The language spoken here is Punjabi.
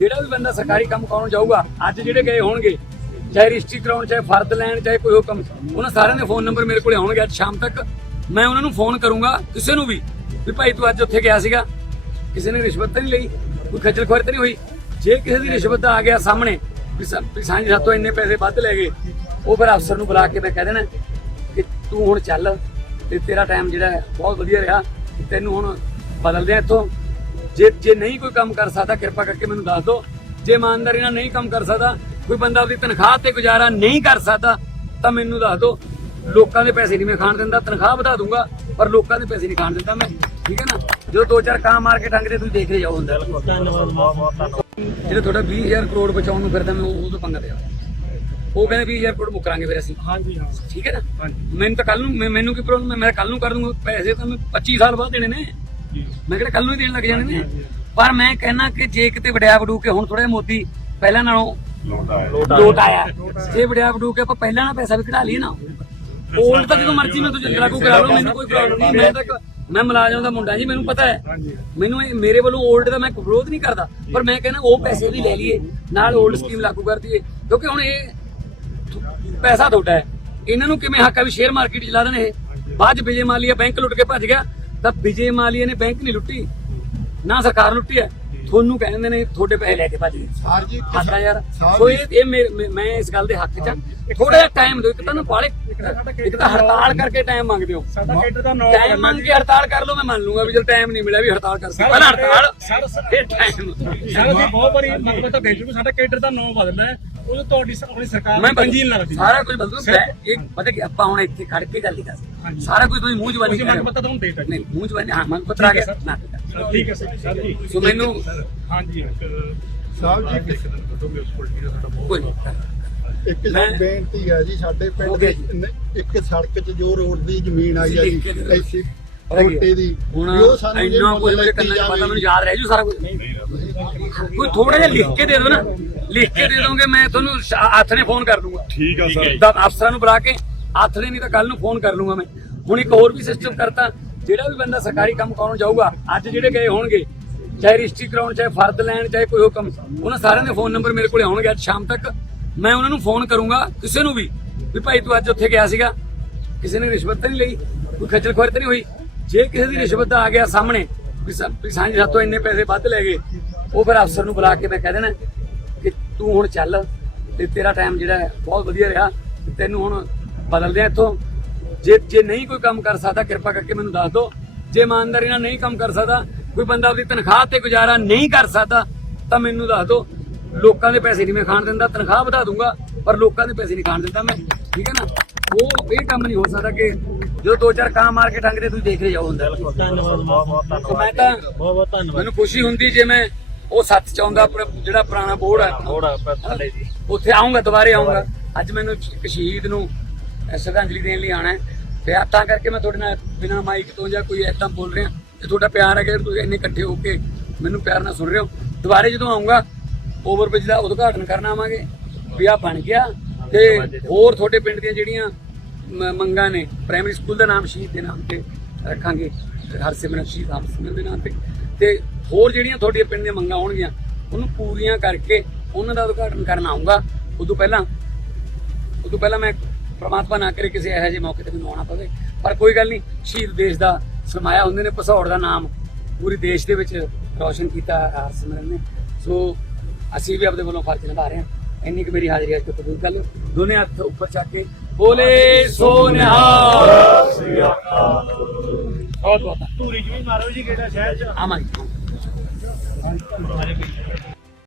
ਜਿਹੜਾ ਵੀ ਬੰਦਾ ਸਰਕਾਰੀ ਕੰਮ ਕਰਾਉਣ ਜਾਊਗਾ, ਅੱਜ ਜਿਹੜੇ ਗਏ ਹੋਣਗੇ, ਚਾਹੇ ਰਜਿਸਟਰੀ ਕਰਾਉਣ, ਚਾਹੇ ਫਰਦ ਲੈਣ, ਚਾਹੇ ਕੋਈ ਹੁਕਮ ਉਹਨਾਂ ਸਾਰਿਆਂ ਦੇ ਫੋਨ ਨੰਬਰ ਮੇਰੇ ਕੋਲੇ ਆਉਣਗੇ ਅੱਜ ਸ਼ਾਮ ਤੱਕ। ਮੈਂ ਉਹਨਾਂ ਨੂੰ ਫੋਨ ਕਰੂੰਗਾ ਕਿਸੇ ਨੂੰ ਵੀ ਵੀ ਭਾਈ ਤੂੰ ਅੱਜ ਉੱਥੇ ਗਿਆ ਸੀਗਾ। ਕਿਸੇ ਨੇ ਰਿਸ਼ਵਤ ਤਾਂ ਨਹੀਂ ਲਈ, ਕੋਈ ਖੱਜਲ ਖੁਆਰੀ ਤਾਂ ਨਹੀਂ ਹੋਈ। ਜੇ ਕਿਸੇ ਦੀ ਰਿਸ਼ਵਤ ਦਾ ਆ ਗਿਆ ਸਾਹਮਣੇ, ਵੀ ਸਾ- ਵੀ ਸਾਂਝੇ ਸਾਤੋਂ ਇੰਨੇ ਪੈਸੇ ਵੱਧ ਲੈ ਗਏ, ਉਹ ਫਿਰ ਅਫਸਰ ਨੂੰ ਬੁਲਾ ਕੇ ਮੈਂ ਕਹਿ ਦੇਣਾ ਕਿ ਤੂੰ ਹੁਣ ਚੱਲ ਤੇ ਤੇਰਾ ਟਾਈਮ ਜਿਹੜਾ ਬਹੁਤ ਵਧੀਆ ਰਿਹਾ। ਤੈਨੂੰ ਹੁਣ ਬਦਲਦੇ ਆ ਇੱਥੋਂ। ਜੇ ਜੇ ਨਹੀਂ ਕੋਈ ਕੰਮ ਕਰ ਸਕਦਾ ਕਿਰਪਾ ਕਰਕੇ ਮੈਨੂੰ ਦੱਸ ਦਿਓ। ਜੇ ਇਮਾਨਦਾਰੀ ਨਾਲ ਨਹੀਂ ਕੰਮ ਕਰ ਸਕਦਾ ਕੋਈ ਬੰਦਾ ਆਪਣੀ ਤਨਖਾਹ ਤੇ ਗੁਜ਼ਾਰਾ ਨਹੀਂ ਕਰ ਸਕਦਾ ਤਾਂ ਮੈਨੂੰ ਦੱਸ ਦਿਓ। ਲੋਕਾਂ ਦੇ ਪੈਸੇ ਨਹੀਂ ਮੈਂ ਖਾਣ ਦਿੰਦਾ ਤਨਖਾਹ ਵਧਾ ਦੂੰਗਾ ਪਰ ਲੋਕਾਂ ਦੇ ਪੈਸੇ ਨਹੀਂ ਖਾਣ ਦਿੰਦਾ ਮੈਂ। ਠੀਕ ਹੈ ਨਾ? ਜਦੋਂ ਦੋ ਚਾਰ ਕਾਂ ਮਾਰ ਕੇ ਟੰਗਦੇ ਤੁਸੀਂ ਦੇਖ ਰਹੇ ਜਾਓ ਹੁੰਦਾ ਜਿਹੜਾ ਤੁਹਾਡਾ 20000 ਕਰੋੜ ਬਚਾਉਣ ਨੂੰ ਫਿਰਦਾ ਮੈਂ ਉਹ ਤੋਂ ਪੰਗਾ ਪਿਆ ਉਹ ਕਹਿੰਦੇ 20000 ਕਰੋੜ ਮੁਕਰਾਂਗੇ ਫਿਰ ਅਸੀਂ। ਹਾਂਜੀ ਹਾਂ। ਠੀਕ ਹੈ ਨਾ? ਮੈਨੂੰ ਤਾਂ ਕੱਲ ਨੂੰ ਮੈਨੂੰ ਕੀ ਪ੍ਰੋਬਲਮ ਮੈਂ ਕੱਲ ਨੂੰ ਕਰ ਦੂੰਗਾ। ਪੈਸੇ ਤਾਂ ਮੈਂ 25 ਸਾਲ ਬਾਅਦ ਦੇਣੇ ਨੇ। ਮੈਂ ਕਿਹਾ ਕੱਲ ਨੂੰ ਹੀ ਦੇਣ ਲੱਗ ਜਾਣੇ ਨੇ ਪਰ ਮੈਂ ਕਹਿਣਾ ਕਿ ਜੇ ਕਿਤੇ ਵਡਿਆ ਵਡੂ ਕੇ ਹੁਣ ਥੋੜੇ ਮੋਦੀ ਪਹਿਲਾਂ ਨਾਲੋਂ ਲੋਟ ਆਇਆ। ਜੇ ਵਡਿਆ ਵਡੂ ਕੇ ਆਪਾਂ ਪਹਿਲਾਂ ਨਾਲ ਪੈਸਾ ਵੀ ਕਢਾ ਲਈਏ ਨਾ। ਓਲਡ ਤਾਂ ਜਦੋਂ ਮਰਜ਼ੀ ਮੈਂ ਤੋਂ ਜੰਗਲਾ ਕੋ ਕਰਾ ਲਓ ਮੈਨੂੰ ਕੋਈ ਪ੍ਰੋਬਲਮ ਨਹੀਂ। ਮੈਂ ਤਾਂ ਮੈਂ ਮਲਾਜਮ ਦਾ ਮੁੰਡਾ ਜੀ ਮੈਨੂੰ ਪਤਾ ਹੈ। ਮੈਨੂੰ ਇਹ ਮੇਰੇ ਵੱਲੋਂ ਓਲਡ ਦਾ ਮੈਂ ਵਿਰੋਧ ਨਹੀਂ ਕਰਦਾ। ਪਰ ਮੈਂ ਕਹਿੰਦਾ ਉਹ ਪੈਸੇ ਵੀ ਲੈ ਲਈਏ। ਨਾਲ ਓਲਡ ਸਕੀਮ ਲਾਗੂ ਕਰ ਦਈਏ। ਕਿਉਂਕਿ ਹੁਣ ਇਹ ਪੈਸਾ ਤੁਹਾਡਾ ਹੈ। ਇਹਨਾਂ ਨੂੰ ਕਿਵੇਂ ਹੱਕ ਆ ਵੀ ਸ਼ੇਅਰ ਮਾਰਕੀਟ ਚ ਲਾ ਦੇਣੇ ਇਹ? ਬਾਅਦ ਵਿੱਚ ਵਿਜੇ ਮਾਲੀਆ ਬੈਂਕ ਲੁੱਟ ਕੇ ਭੱਜ ਗਿਆ। ਤਾਂ ਵਿਜੇ ਮਾਲੀਆ ਨੇ ਬੈਂਕ ਨਹੀਂ ਲੁੱਟੀ ਨਾ ਸਰਕਾਰ ਲੁੱਟੀ ਹੈ। ਤੁਹਾਨੂੰ ਕਹਿੰਦੇ ਨੇ ਤੁਹਾਡੇ ਪੈਸੇ ਲੈ ਕੇ ਭੱਜ ਗਏ। ਸਰ ਜੀ ਹੱਦਾਂ ਯਾਰ। ਸੋ ਜੀ, ਇਹ ਇਹ ਮੈਂ- ਮੈਂ ਇਸ ਗੱਲ ਦੇ ਹੱਕ ਚ ਥੋੜਾ ਜਿਹਾ ਟਾਈਮ ਦਿਓ ਇੱਕ ਤਾਂ ਨਾ ਪਾਲੇ ਇੱਕ ਤਾਂ ਹੜਤਾਲ ਕਰਕੇ ਟਾਈਮ ਮੰਗਦੇ ਹੋ। ਸਾਡਾ ਕੇਡਰ ਦਾ ਨਾਮ ਟਾਈਮ ਮੰਗ ਕੇ ਹੜਤਾਲ ਕਰ ਲਓ ਮੈਂ ਮੰਨ ਲੂੰਗਾ ਵੀ ਜਦ ਟਾਈਮ ਨਹੀਂ ਮਿਲਿਆ ਵੀ ਹੜਤਾਲ ਕਰ ਸਰ, ਪਹਿਲਾਂ ਹੜਤਾਲ ਸਰ, ਸਰ- ਫਿਰ ਟਾਈਮ ਸਰ ਅਸੀਂ ਬਹੁਤ ਵਾਰੀ ਮਤਲਬ ਤਾਂ ਭੇਜੂ ਸਾਡਾ ਕੇਡਰ ਦਾ ਨਾਮ ਬਦਲਣਾ ਹੈ। ਉਹ ਤੁਹਾਡੀ ਸ- ਆਪਣੀ ਸਰਕਾਰ ਮੈਂ ਦੀ ਤੰਜੀਲ ਲੱਗਦੀ। ਸਾਰਾ ਕੁਝ ਬਦਲੂ ਇਹ ਪਤਾ ਕਿ ਆਪਾਂ ਹੁਣ ਇੱਥੇ ਖੜ ਕੇ ਗੱਲ ਨਹੀਂ ਕਰ ਸਕਦੇ ਹਾਂਜੀ। ਸਾਰਾ ਕੁਝ ਤੁਸੀਂ ਮੂੰਹ ਜਵਾਨੀ ਤੁਸੀਂ ਕਰ ਮੰਗ ਪੱਤਰ ਤੁਹਾਨੂੰ ਦੇ ਦਿੱਤਾ ਨਹੀਂ ਮੂੰਹ ਜਵਾਨੀ ਹਾਂ ਮੰਗ ਪੱਤਰ ਆ ਗਿਆ। ਨਾ ਸਰ, ਠੀਕ ਹੈ ਸਰ। ਸਰ ਜੀ। ਸੋ ਮੈਨੂੰ ਹਾਂਜੀ ਸਾਹਿਬ ਜੀ ਕੋਈ ਨਹੀਂ। ਇੱਕ ਮੈਂ- ਸਰ ਬੇਨਤੀ ਹੈ ਜੀ ਸਾਡੇ ਹੋ ਪਿੰਡ ਗਿਆ ਦੇ ਜੀ। ਨ- ਇੱਕ ਸੜਕ 'ਚ ਜੋ ਰੋਡ ਦੀ ਜ਼ਮੀਨ ਆਈ ਆ ਜੀ। ਐਸੀ ਪਤਾ ਕੀ ਹੈ? ਫੋਟੇ ਦੀ। ਹੁਣ ਵੀ ਉਹ ਸਾਨੂੰ ਜੇ ਇੰਨਾ ਕੁਝ ਮੇਰੇ ਦਿੱਤੀ ਕੰਨਾਂ 'ਚ ਪਤਾ ਜਾਵੇ। ਮੈਨੂੰ ਯਾਦ ਰਹਿ ਜੂ ਸਾਰਾ ਕੁਝ ਕੋਈ ਥੋੜਾ ਜਿਹਾ ਲਿਖ ਕੇ ਦੇ ਦਿਓ ਨਾ। ਲਿਖ ਕੇ ਦੇ ਦੋਗੇ ਮੈਂ ਤੁਹਾਨੂੰ ਨੇ ਫੋਨ ਕਰ ਦੂੰਗਾ। ਠੀਕ ਆ ਸਰ। ਦਾ ਅਫਸਰਾਂ ਨੂੰ ਬੁਲਾ ਕੇ ਹੱਥ ਨੇ ਨਹੀਂ ਤਾਂ ਕੱਲ ਨੂੰ ਫੋਨ ਕਰ ਲੂੰਗਾ ਮੈਂ। ਹੁਣ ਇੱਕ ਹੋਰ ਵੀ ਸਿਸਟਮ ਕਰਤਾ। ਜਿਹੜਾ ਵੀ ਬੰਦਾ ਸਰਕਾਰੀ ਕੰਮ ਕਰਾਉਣ ਜਾਊਗਾ ਅੱਜ ਜਿਹੜੇ ਗਏ ਹੋਣਗੇ ਚਾਹੇ ਰਜਿਸਟਰੀ ਕਰਾਉਣ ਚਾਹੇ ਫਰਦ ਲੈਣ ਚਾਹੇ ਕੋਈ ਹੁਕਮ ਉਹਨਾਂ ਸਾਰਿਆਂ ਦੇ ਫੋਨ ਨੰਬਰ ਮੇਰੇ ਕੋਲੇ ਆਉਣਗੇ ਅੱਜ ਸ਼ਾਮ ਤੱਕ। ਮੈਂ ਉਹਨਾਂ ਨੂੰ ਫੋਨ ਕਰੂੰਗਾ ਕਿਸੇ ਨੂੰ ਵੀ। ਵੀ ਭਾਈ ਤੂੰ ਅੱਜ ਉੱਥੇ ਗਿਆ ਸੀਗਾ। ਕਿਸੇ ਨੇ ਰਿਸ਼ਵਤ ਤਾਂ ਨਹੀਂ ਲਈ ਕੋਈ ਖੱਜਲ ਖੁਆਰੀ ਤਾਂ ਨਹੀਂ ਹੋਈ? ਜੇ ਕਿਸੇ ਦੀ ਰਿਸ਼ਵਤ ਦਾ ਆ ਗਿਆ ਸਾਹਮਣੇ, ਵੀ ਸਾ- ਵੀ ਸਾਂਝੇ ਸਾਤੋਂ ਇੰਨੇ ਪੈਸੇ ਵੱਧ ਲੈ ਗਏ, ਉਹ ਫਿਰ ਅਫਸਰ ਨੂੰ ਬੁਲਾ ਕੇ ਮੈਂ ਕਹਿ ਦੇਣਾ ਕਿ ਤੂੰ ਹੁਣ ਚੱਲ ਤੇ ਤੇਰਾ ਟਾਈਮ ਜਿਹੜਾ ਬਹੁਤ ਵਧੀਆ ਰਿਹਾ ਤੈਨੂੰ ਹੁਣ ਬਦਲਦੇ ਆ ਇੱਥੋਂ। ਜੇ ਜੇ ਨਹੀਂ ਕੋਈ ਕੰਮ ਕਰ ਸਕਦਾ, ਕਿਰਪਾ ਕਰਕੇ ਮੈਨੂੰ ਦੱਸ ਦਿਓ। ਜੇ ਇਮਾਨਦਾਰੀ ਨਾਲ ਨਹੀਂ ਕੰਮ ਕਰ ਸਕਦਾ, ਕੋਈ ਬੰਦਾ ਆਪਣੀ ਤਨਖਾਹ ਤੇ ਗੁਜ਼ਾਰਾ ਨਹੀਂ ਕਰ ਸਕਦਾ, ਤਾਂ ਮੈਨੂੰ ਦੱਸ ਦਿਓ। ਲੋਕਾਂ ਦੇ ਪੈਸੇ ਨਹੀਂ ਮੈਂ ਖਾਣ ਦਿੰਦਾ, ਤਨਖਾਹ ਵਧਾ ਦੂੰਗਾ, ਪਰ ਲੋਕਾਂ ਦੇ ਪੈਸੇ ਨਹੀਂ ਖਾਣ ਦਿੰਦਾ ਮੈਂ, ਠੀਕ ਹੈ ਨਾ? ਉਹ ਇਹ ਕੰਮ ਨਹੀਂ ਹੋ ਸਕਦਾ ਕਿ ਜਦੋਂ ਦੋ ਚਾਰ ਕਾਂ ਮਾਰ ਕੇ ਟੰਗਦੇ ਤੁਸੀਂ ਦੇਖ ਰਹੇ ਜਾਓ ਹੁੰਦਾ ਧੰਨਵਾਦ ਬਹੁਤ ਬਹੁਤ ਸੋ ਮੈਂ ਤਾਂ ਬਹੁਤ ਬਹੁਤ ਧੰਨਵਾਦ। ਮੈਨੂੰ ਖੁਸ਼ੀ ਹੁੰਦੀ ਜੇ ਮੈਂ ਉਹ ਸੱਤ ਆਪਣਾ ਜਿਹੜਾ ਪੁਰਾਣਾ ਬੋਰਡ ਹੈ ਥੋੜਾ ਥੱਲੇ ਜੀ। ਉੱਥੇ ਆਉਂਗਾ ਦੁਬਾਰੇ ਆਉਂਗਾ ਅੱਜ ਮੈਨੂੰ ਇੱਕ ਸ਼ਹੀਦ ਨੂੰ ਸ਼ਰਧਾਂਜਲੀ ਦੇਣ ਲਈ ਆਣਾ ਹੈ। ਤੇ ਆ ਤਾਂ ਕਰਕੇ ਮੈਂ ਤੁਹਾਡੇ ਨਾਲ ਬਿਨਾਂ ਮਾਈਕ ਤੋਂ ਜਾਂ ਕੋਈ ਐਦਾਂ ਬੋਲ ਰਿਹਾ। ਤੇ ਤੁਹਾਡਾ ਪਿਆਰ ਹੈ ਕਿ ਤੁਸੀਂ ਇੰਨੇ ਇਕੱਠੇ ਹੋ ਕੇ ਮੈਨੂੰ ਪਿਆਰ ਨਾਲ ਸੁਣ ਰਹੇ ਹੋ। ਦੁਬਾਰੇ ਜਦੋਂ ਆਉਂਗਾ ਓਵਰਬ੍ਰਿਜ ਦਾ ਉਦਘਾਟਨ ਕਰਨ ਆਵਾਂਗੇ। ਵੀ ਆ ਬਣ ਗਿਆ। ਤੇ ਹੋਰ ਤੁਹਾਡੇ ਪਿੰਡ ਦੀਆਂ ਜਿਹੜੀਆਂ ਮੰਗਾਂ ਨੇ। ਪ੍ਰਾਇਮਰੀ ਸਕੂਲ ਦਾ ਨਾਮ ਸ਼ਹੀਦ ਦੇ ਨਾਮ ਤੇ ਰੱਖਾਂਗੇ। ਹਰਸਿਮਰਨ ਸ਼ਹੀਦ ਹਰਸਿਮਰਨ ਦੇ ਨਾਮ ਤੇ। ਤੇ ਹੋਰ ਜਿਹੜੀਆਂ ਤੁਹਾਡੀਆਂ ਪਿੰਡ ਦੀਆਂ ਮੰਗਾਂ ਹੋਣਗੀਆਂ, ਉਹਨੂੰ ਪੂਰੀਆਂ ਕਰਕੇ ਉਹਨਾਂ ਦਾ ਉਦਘਾਟਨ ਕਰਨ ਆਉਂਗਾ। ਉਦੋਂ ਪਹਿਲਾਂ ਉਦੋਂ ਪਹਿਲਾਂ ਮੈਂ ਪ੍ਰਮਾਤਮਾ ਨਾ ਕਰੇ ਕਿਸੇ ਇਹੋ ਜਿਹੇ ਮੌਕੇ ਤੇ ਮੈਨੂੰ ਆਉਣਾ ਪਵੇ। ਪਰ ਕੋਈ ਗੱਲ ਨਹੀਂ, ਸ਼ਹੀਦ ਦੇਸ਼ ਦਾ ਸਰਮਾਇਆ ਹੁੰਦੇ ਨੇ ਪਸੌੜ ਦਾ ਨਾਮ ਪੂਰੇ ਦੇਸ਼ ਦੇ ਵਿੱਚ ਰੌਸ਼ਨ ਕੀਤਾ ਹਰਸਿਮਰਨ ਨੇ। ਸੋ ਅਸੀਂ ਵੀ ਆਪਣੇ ਵੱਲੋਂ ਫਰਜ਼ ਨਿਭਾ ਰਹੇ ਹਾਂ। ਇੰਨੀ ਕੁ ਮੇਰੀ ਹਾਜ਼ਰੀ ਅੱਜ ਕਬੂਲ ਕਰ ਲਓ ਦੋਨੇ ਹੱਥ ਉੱਪਰ ਚੱਕ ਕੇ ਬੋਲੇ ਸੋ ਨਿਹਾਲ ਬਹੁਤ ਬਹੁਤ ਧੂਰੀ ਵੀ ਮਾਰੋ ਜੀ ਕਿਹੜਾ ਸ਼ਹਿਰ ਚ। ਆਵਾਂਗੇ